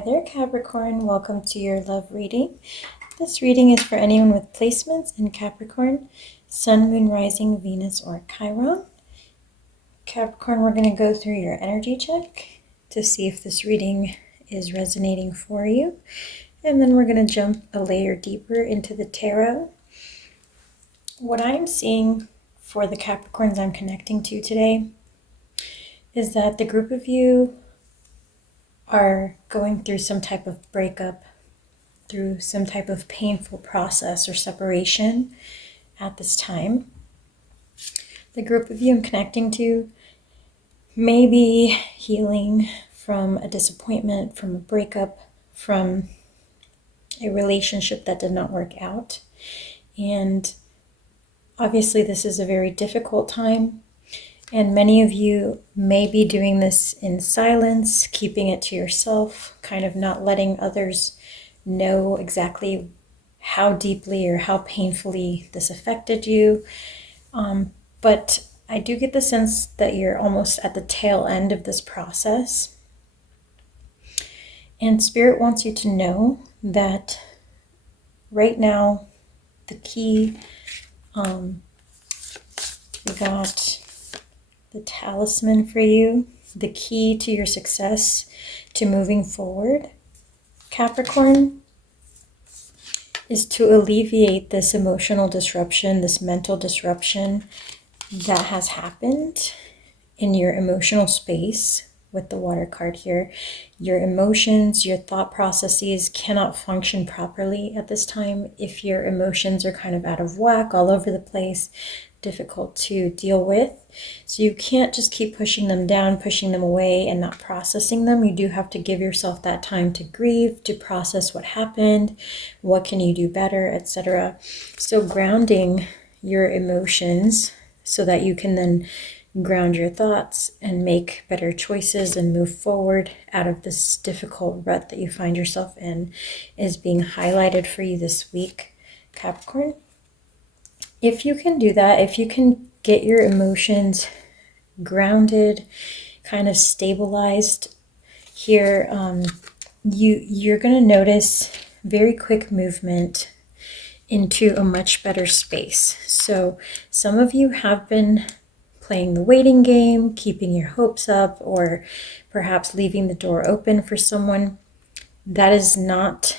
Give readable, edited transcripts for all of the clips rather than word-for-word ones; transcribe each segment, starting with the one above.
Hi there, Capricorn. Welcome to your love reading. This reading is for anyone with placements in Capricorn, Sun, Moon, Rising, Venus, or Chiron. Capricorn, we're going to go through your energy check to see if this reading is resonating for you. And then we're going to jump a layer deeper into the tarot. What I'm seeing for the Capricorns I'm connecting to today is that the group of you are going through some type of breakup, through some type of painful process or separation at this time. The group of you I'm connecting to may be healing from a disappointment, from a breakup, from a relationship that did not work out. And obviously this is a very difficult time. And many of you may be doing this in silence, keeping it to yourself, kind of not letting others know exactly how deeply or how painfully this affected you. But I do get the sense that you're almost at the tail end of this process. And Spirit wants you to know that right now, the key, we got the talisman for you, the key to your success, to moving forward, Capricorn, is to alleviate this emotional disruption, this mental disruption that has happened in your emotional space with the water card here. Your emotions, your thought processes cannot function properly at this time if your emotions are kind of out of whack, all over the place, difficult to deal with. So you can't just keep pushing them down, pushing them away and not processing them. You do have to give yourself that time to grieve, to process what happened, what can you do better, etc. So grounding your emotions so that you can then ground your thoughts and make better choices and move forward out of this difficult rut that you find yourself in is being highlighted for you this week, Capricorn. If you can do that, if you can get your emotions grounded, kind of stabilized here, you're going to notice very quick movement into a much better space. So some of you have been playing the waiting game, keeping your hopes up, or perhaps leaving the door open for someone. That is not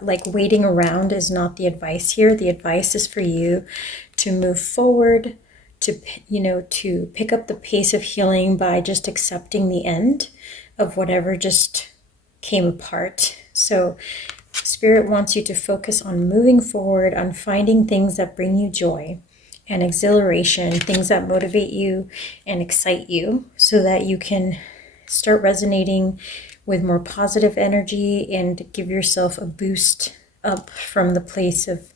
like waiting around is not the advice here. The advice is for you to move forward, to pick up the pace of healing by just accepting the end of whatever just came apart. So Spirit wants you to focus on moving forward, on finding things that bring you joy and exhilaration, things that motivate you and excite you, so that you can start resonating with more positive energy and give yourself a boost up from the place of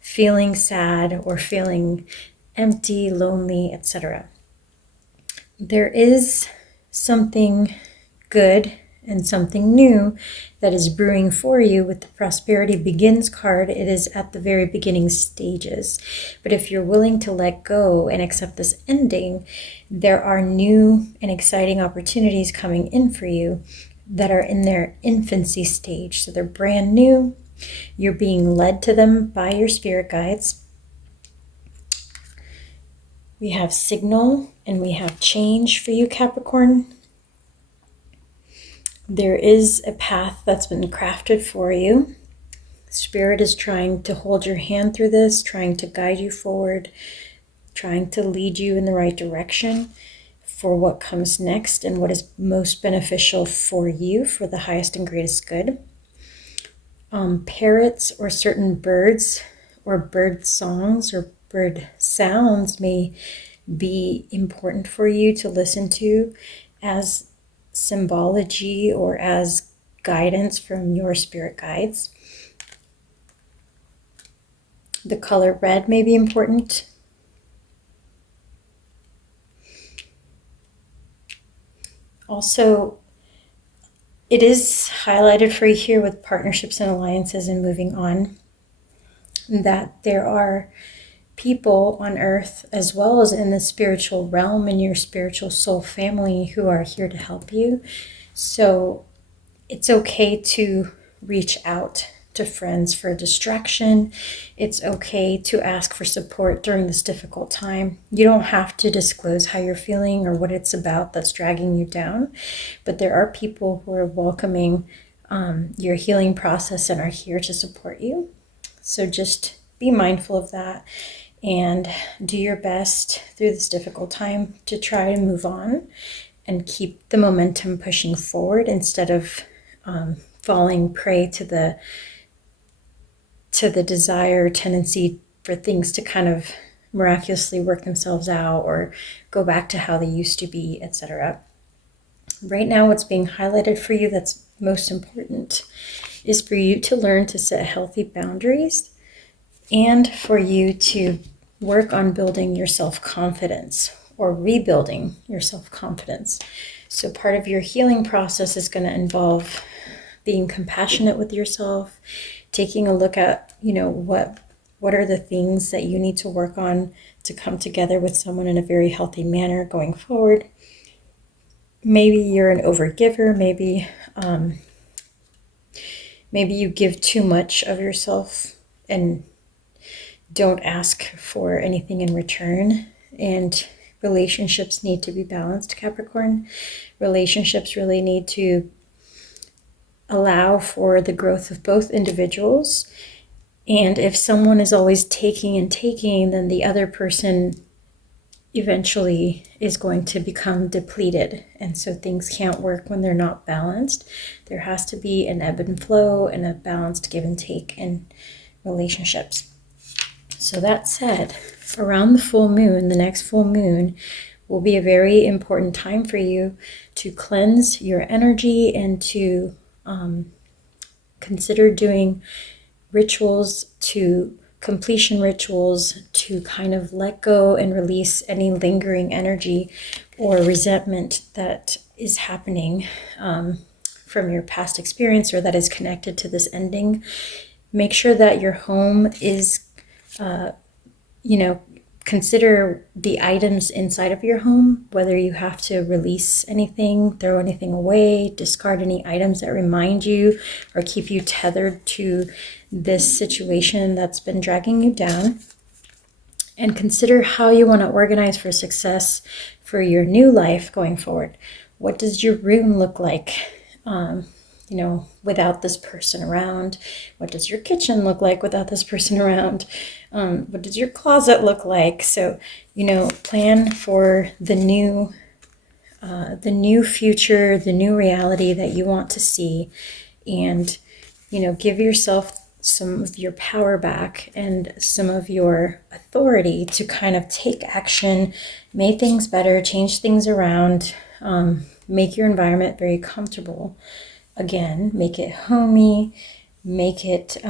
feeling sad or feeling empty, lonely, etc. There is something good and something new that is brewing for you with the Prosperity Begins card. It is at the very beginning stages. But if you're willing to let go and accept this ending, there are new and exciting opportunities coming in for you that are in their infancy stage. So they're brand new. You're being led to them by your spirit guides. We have signal and we have change for you, Capricorn. There is a path that's been crafted for you. Spirit is trying to hold your hand through this, trying to guide you forward, trying to lead you in the right direction for what comes next and what is most beneficial for you, for the highest and greatest good. Parrots or certain birds or bird songs or bird sounds may be important for you to listen to as symbology or as guidance from your spirit guides. The color red may be important. Also, it is highlighted for you here with partnerships and alliances and moving on, that there are people on earth as well as in the spiritual realm in your spiritual soul family who are here to help you. So it's okay to reach out to friends for distraction. It's okay to ask for support during this difficult time. You don't have to disclose how you're feeling or what it's about that's dragging you down, but there are people who are welcoming your healing process and are here to support you. So just be mindful of that and do your best through this difficult time to try to move on and keep the momentum pushing forward instead of falling prey to the desire tendency for things to kind of miraculously work themselves out or go back to how they used to be, etc. Right now, what's being highlighted for you that's most important is for you to learn to set healthy boundaries and for you to work on building your self-confidence or rebuilding your self-confidence. So part of your healing process is going to involve being compassionate with yourself, taking a look at, what are the things that you need to work on to come together with someone in a very healthy manner going forward. Maybe you're an overgiver, maybe you give too much of yourself and don't ask for anything in return. And relationships need to be balanced, Capricorn. Relationships really need to allow for the growth of both individuals. And if someone is always taking and taking, then the other person eventually is going to become depleted. And so things can't work when they're not balanced. There has to be an ebb and flow and a balanced give and take in relationships. So that said, around the full moon, the next full moon, will be a very important time for you to cleanse your energy and to consider doing rituals, to completion rituals, to kind of let go and release any lingering energy or resentment that is happening from your past experience or that is connected to this ending. Make sure that your home is, consider the items inside of your home, whether you have to release anything, throw anything away, discard any items that remind you or keep you tethered to this situation that's been dragging you down. And consider how you want to organize for success for your new life going forward. What does your room look like? Without this person around? What does your kitchen look like without this person around? What does your closet look like? So, plan for the new future, the new reality that you want to see, and, give yourself some of your power back and some of your authority to kind of take action, make things better, change things around, make your environment very comfortable. Again, make it homey, make it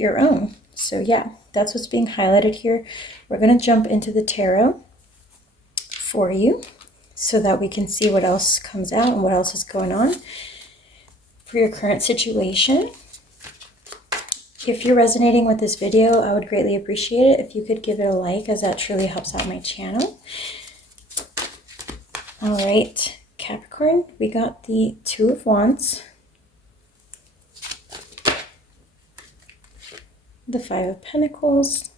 your own. So yeah, that's what's being highlighted here. We're going to jump into the tarot for you so that we can see what else comes out and what else is going on for your current situation. If you're resonating with this video, I would greatly appreciate it if you could give it a like, as that truly helps out my channel. All right, Capricorn, we got the Two of Wands, the Five of Pentacles,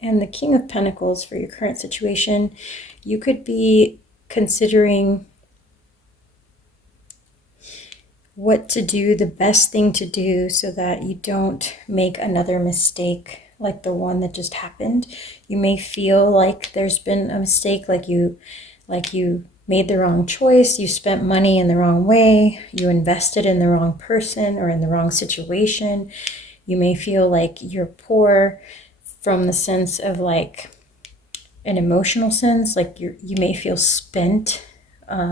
and the King of Pentacles for your current situation. You could be considering what to do, the best thing to do, so that you don't make another mistake like the one that just happened. You may feel like there's been a mistake, like you made the wrong choice, you spent money in the wrong way, you invested in the wrong person or in the wrong situation. You may feel like you're poor from the sense of like an emotional sense, like you may feel spent,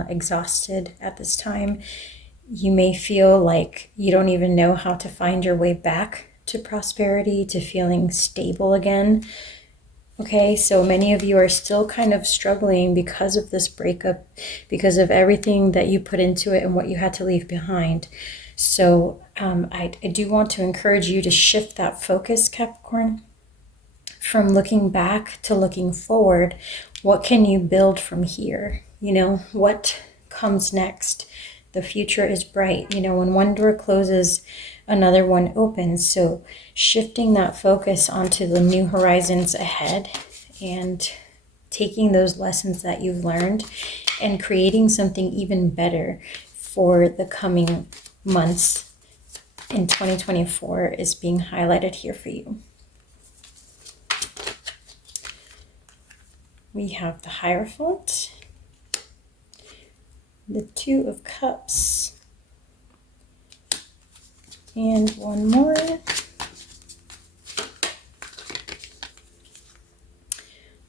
exhausted at this time. You may feel like you don't even know how to find your way back to prosperity, to feeling stable again. Okay, so many of you are still kind of struggling because of this breakup, because of everything that you put into it and what you had to leave behind. So I do want to encourage you to shift that focus, Capricorn. from looking back to looking forward, what can you build from here? You know, what comes next? The future is bright. You know, when one door closes, another one opens. So shifting that focus onto the new horizons ahead and taking those lessons that you've learned and creating something even better for the coming months in 2024 is being highlighted here for you. We have the Hierophant, the Two of Cups, and one more.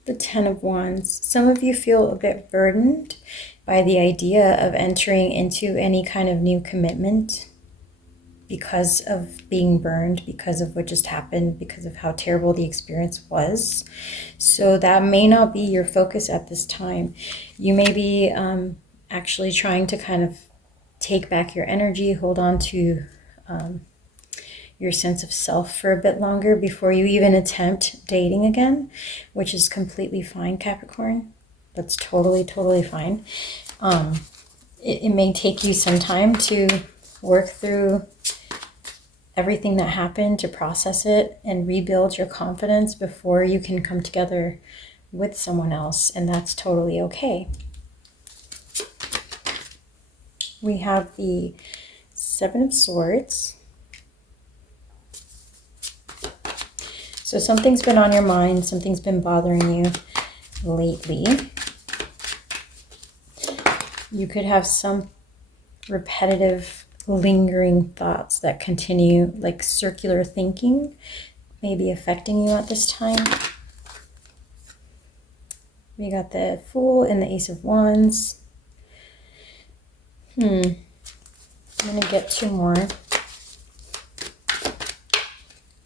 The Ten of Wands. Some of you feel a bit burdened by the idea of entering into any kind of new commitment because of being burned, because of what just happened, because of how terrible the experience was. So that may not be your focus at this time. You may be actually trying to kind of take back your energy, hold on to your sense of self for a bit longer before you even attempt dating again, which is completely fine, Capricorn. That's totally, totally fine. It may take you some time to work through everything that happened, to process it and rebuild your confidence before you can come together with someone else, and that's totally okay. We have the Seven of Swords. So something's been on your mind, something's been bothering you lately. You could have some repetitive, lingering thoughts that continue, like circular thinking, maybe affecting you at this time. We got the Fool and the Ace of Wands. I'm going to get two more.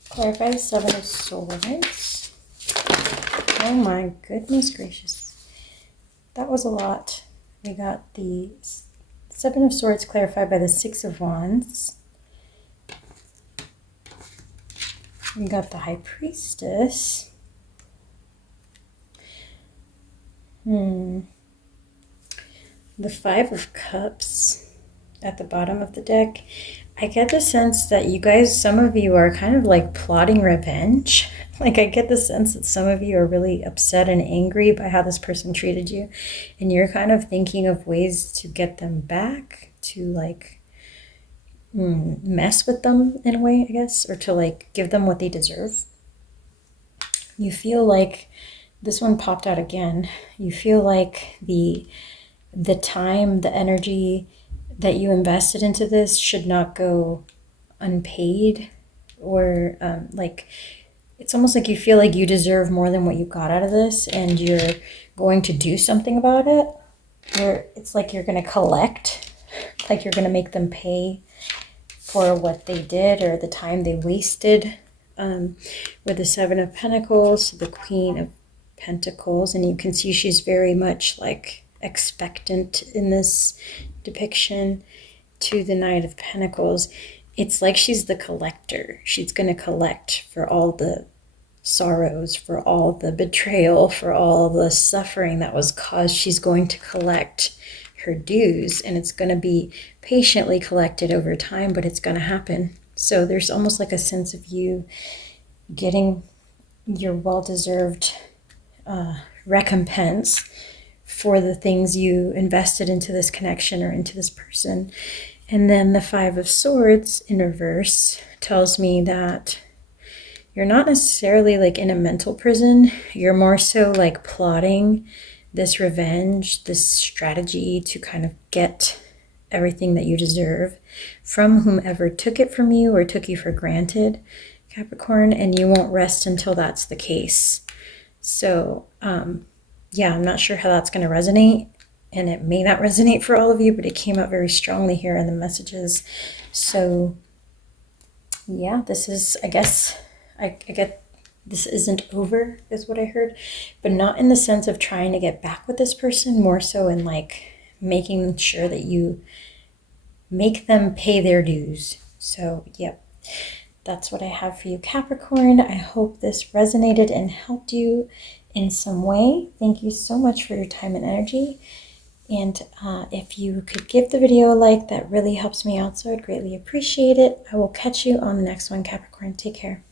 Clarify the Seven of Swords. Oh my goodness gracious. That was a lot. We got the Seven of Swords clarified by the Six of Wands. We got the High Priestess. The Five of Cups at the bottom of the deck. I get the sense that you guys, some of you are kind of like plotting revenge. Like I get the sense that some of you are really upset and angry by how this person treated you. And you're kind of thinking of ways to get them back, to like mess with them in a way, I guess, or to like give them what they deserve. You feel like, this one popped out again, you feel like the time, the energy that you invested into this should not go unpaid, or like it's almost like you feel like you deserve more than what you got out of this, and you're going to do something about it. Or it's like you're going to collect, like you're going to make them pay for what they did or the time they wasted. With the Seven of Pentacles, the Queen of Pentacles, and you can see she's very much like expectant in this depiction, to the Knight of Pentacles. It's like she's the collector. She's going to collect for all the sorrows, for all the betrayal, for all the suffering that was caused. She's going to collect her dues, and it's going to be patiently collected over time, but it's going to happen. So there's almost like a sense of you getting your well-deserved recompense for the things you invested into this connection or into this person. And then the Five of Swords in reverse tells me that you're not necessarily like in a mental prison. You're more so like plotting this revenge, this strategy to kind of get everything that you deserve from whomever took it from you or took you for granted, Capricorn, and you won't rest until that's the case. So, yeah, I'm not sure how that's going to resonate, and it may not resonate for all of you, but it came out very strongly here in the messages. So, yeah, this is, I guess, I get this isn't over, is what I heard, but not in the sense of trying to get back with this person, more so in like making sure that you make them pay their dues. So, yep. that's what I have for you, Capricorn. I hope this resonated and helped you in some way. Thank you so much for your time and energy. And if you could give the video a like, that really helps me out, so I'd greatly appreciate it. I will catch you on the next one, Capricorn. Take care.